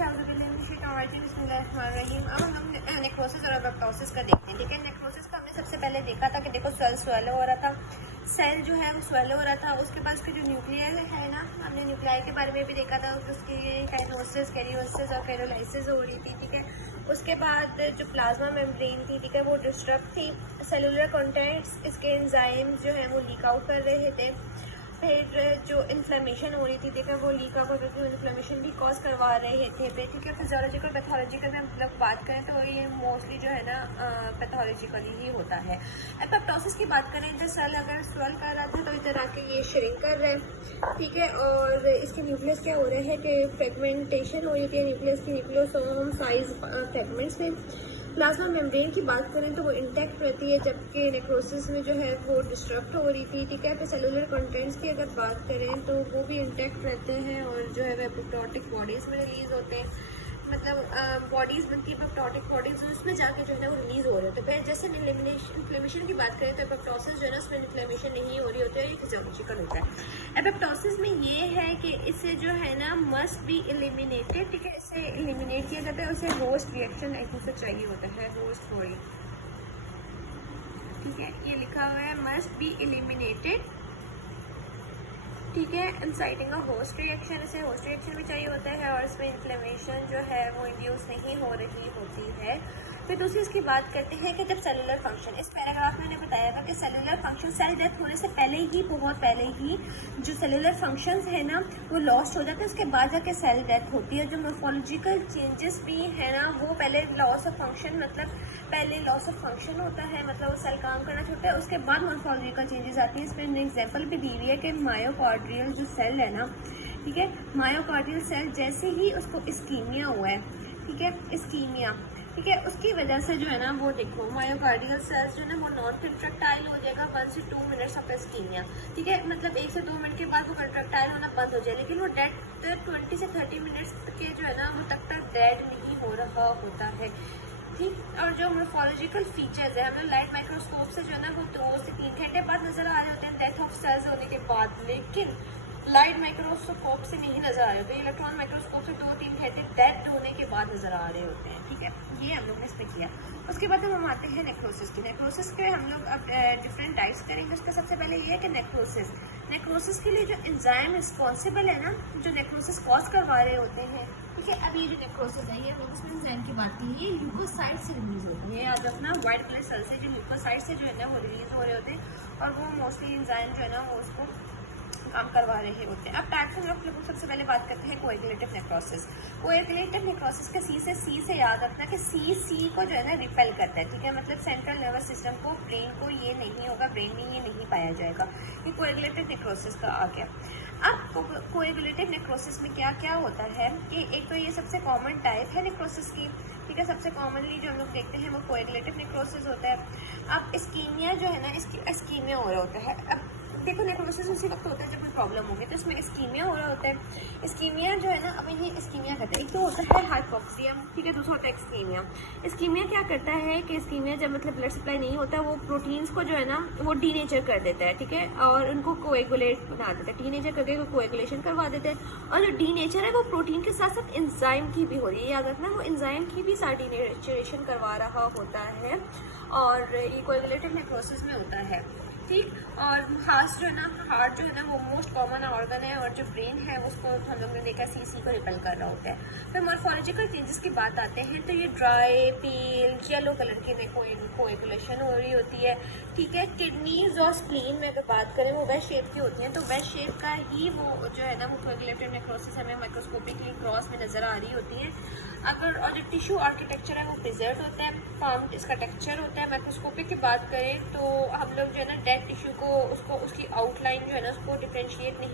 बिस्मिल्लाहिर्रहमानिर्रहीम। अब हम लोग नेक्रोसिस और एपोप्टोसिस का देखते हैं। ठीक है, नेक्रोसिस का हमने सबसे पहले देखा था कि देखो सेल स्वेलो हो रहा था, सेल जो है वो स्वेलो हो रहा था। उसके बाद उसकी जो न्यूक्लियर है ना, हमने न्यूक्लियाई के बारे में भी देखा था, उसकी काइनेसिस, कैरियोसिस और कैरोलाइसिस हो रही थी। ठीक है, उसके बाद जो प्लाज्मा मेम्ब्रेन थी, ठीक है, वो डिस्टर्ब थी। सेलुलर कंटेंट्स, इसके एंजाइम्स जो है वो लीक आउट कर रहे थे। फिर जो इन्फ्लेमेशन हो रही थी, ठीक है, वो लीक आउट करके इन्फ्लेमेशन भी कॉज करवा रहे थे। ठीक है, फिजियोलॉजिकल पैथोलॉजिकल में मतलब बात करें तो ये मोस्टली जो है ना पैथोलॉजिकली ही होता है। एपोप्टोसिस की बात करें तो सेल अगर स्वेल कर रहा था तो इधर आके ये श्रिंक कर रहे हैं। ठीक है, और इसके न्यूक्लियस क्या हो रहे हैं कि फ्रेगमेंटेशन हो रही थी न्यूक्लियस की, न्यूक्लियोसोम साइज फ्रेगमेंट्स में। प्लाज्मा मेम्ब्रेन की बात करें तो वो इंटैक्ट रहती है, जबकि नेक्रोसिस में जो है वो डिस्ट्रक्ट हो रही थी। ठीक है, फिर सेलुलर कंटेंट्स की अगर बात करें तो वो भी इंटैक्ट रहते हैं और जो है वो एपोप्टोटिक बॉडीज़ में रिलीज़ होते हैं। मतलब बॉडीज़ बनती है एपोप्टोटिक बॉडीज़, उसमें जाके जो है ना वो रिलीज़ हो रहे होते हैं। फिर जैसे इन्फ्लेमेशन की बात करें तो एपोप्टोसिस जो है ना उसमें इन्फ्लेमेशन नहीं हो रही होती है, ये फिजियोलॉजिकल होता है। एपोप्टोसिस में ये है कि इसे जो है ना मस्ट बी एलिमिनेटेड। ठीक है, इसे एलिमिनेट किया जाता है, उसे होस्ट रिएक्शन एक से चाहिए होता है, होस्ट सॉरी। ठीक है, ये लिखा हुआ है मस्ट बी एलिमिनेटेड। ठीक है, इंसाइटिंग अ होस्ट रिएक्शन, इसे होस्ट रिएक्शन भी चाहिए होता है और इसमें इन्फ्लेमेशन जो है वो इंड्यूस नहीं हो रही होती है। फिर दूसरी इसकी बात करते हैं कि जब सेलुलर फंक्शन, इस पैराग्राफ में मैंने बताया था कि सेलुलर फंक्शन सेल डेथ होने से पहले ही, बहुत पहले ही जो सेलुलर फंक्शंस है ना वो लॉस्ट हो जाते हैं, उसके बाद जाके सेल डेथ होती है। जो मोर्फोलॉजिकल चेंजेस भी है ना वो पहले लॉस ऑफ फंक्शन, मतलब पहले लॉस ऑफ फंक्शन होता है, मतलब वो सेल काम करना छोड़ता है, उसके बाद मोर्फोलॉजिकल चेंजेस आती हैं। इसमें एग्जाम्पल भी दी हुई है कि मायोकार्डियल जो सेल है ना, ठीक है, मायोकार्डियल सेल जैसे ही उसको इस्कीमिया हुआ है, ठीक है, इस्कीमिया, ठीक है, उसकी वजह से जो है ना वो देखो मायोकार्डियल सेल्स जो है ना वो नॉन कंट्रैक्टाइल हो जाएगा 1 से 2 मिनट्स ऑफ इस्कीमिया। ठीक है, मतलब 1 से 2 मिनट के बाद वो कंट्रैक्टाइल होना बंद हो जाए, लेकिन वो डेड 20 से 30 मिनट्स के जो है ना वो तक डेड नहीं हो रहा होता है। ठीक, और जो मोर्फोलॉजिकल फीचर्स है हमें लाइट माइक्रोस्कोप से जो है ना वो 2 से 3 घंटे बाद नजर आ रहे होते हैं डेथ ऑफ सेल्स होने के बाद, लेकिन लाइट माइक्रोस्कोप से नहीं नजर आ रहे होते, इलेक्ट्रॉन माइक्रोस्कोप से 2-3 घंटे डेड होने के बाद नजर आ रहे होते हैं। ठीक है, ये हम लोग ने इसमें किया। उसके बाद हम आते हैं नेक्रोसिस की। नेक्रोसिस के हम लोग अब डिफरेंट टाइप्स करेंगे। उसका सबसे पहले ये है कि नेक्रोसिस के लिए जो एंजाइम रिस्पॉन्सिबल है ना, जो नेक्रोसिस कॉज करवा रहे होते हैं, ठीक है, अब ये जो नेक्रोसिस है ये उसमें एंजाइम की बात की, ये ल्यूकोसाइड से रिलीज होती है। याद रखना, व्हाइट ब्लड सेल से जो ल्यूकोसाइड से जो है ना वो रिलीज हो रहे होते हैं और वो मोस्टली एंजाइम जो है ना वो उसको काम करवा रहे होते हैं। अब टाइप्स हम लोग सबसे पहले बात करते हैं कोएगुलेटिव नेक्रोसिस। कोएगुलेटिव नेक्रोसिस के सी से याद रखना कि सी को जो है ना रिपेल करता है। ठीक है, मतलब सेंट्रल नर्वस सिस्टम को, ब्रेन को ये नहीं होगा, ब्रेन में ये नहीं पाया जाएगा। ये कोएगुलेटिव नेक्रोसिस का आ गया। अब कोएगुलेटिव नेक्रोसिस में क्या क्या होता है कि एक तो ये सबसे कॉमन टाइप है नेक्रोसिस की। ठीक है, सबसे कॉमनली जो हम लोग देखते हैं वो कोएगुलेटिव नेक्रोसिस होता है। अब इस्कीमिया जो है ना, इसकी इस्कीमिया हो रहा होता है। अब देखो नेक्रोसिस उसी वक्त होता है जब कोई प्रॉब्लम होगी, तो इसमें इस्कीमिया हो रहा होता है। इस्कीमिया जो है ना, अब ये इस्कीमिया करता है, एक तो होता है हाइपोक्सिया, ठीक है, दूसरा होता है इस्कीमिया। इस्कीमिया क्या करता है कि इस्कीमिया जब मतलब ब्लड सप्लाई नहीं होता, वो प्रोटीन्स को जो है ना वो डीनेचर कर देता है। ठीक है, और उनको कोएगुलेट बना देता है, डीनेचर करके कोएगुलेशन करवा देते हैं। और जो डीनेचर है वो प्रोटीन के साथ साथ एंजाइम की भी हो रही है, याद रखना, वो एंजाइम की भी साथ डीनेचरेशन करवा रहा होता है और ये कोएगुलेटिव नेक्रोसिस में होता है। ठीक, और हार्ट जो है ना वो मोस्ट कॉमन ऑर्गन है, और जो ब्रेन है उसको हम लोग ने देखा सी को रिपेल कर रहा होता है। फिर मॉर्फोलॉजिकल चेंजेस की बात आते हैं तो ये ड्राई, पील, येलो कलर की कोएगुलेशन हो रही होती है। ठीक है, किडनीज और स्प्लीन में अगर बात करें वो वेज शेप की होती हैं, तो वेज शेप का ही वो जो है ना वो कोएगुलेटिव नेक्रोसिस हमें माइक्रोस्कोपिकली क्रॉस में नजर आ रही होती है। अगर और जो टिश्यू आर्किटेक्चर है वो प्रिजर्व होता है, फॉर्म इसका टेक्सचर होता है। माइक्रोस्कोपिक की बात करें तो हम लोग जो है ना डेड टिश्यू को उसकी आउटलाइन जो है ना उसको डिफ्रेंशिएट नहीं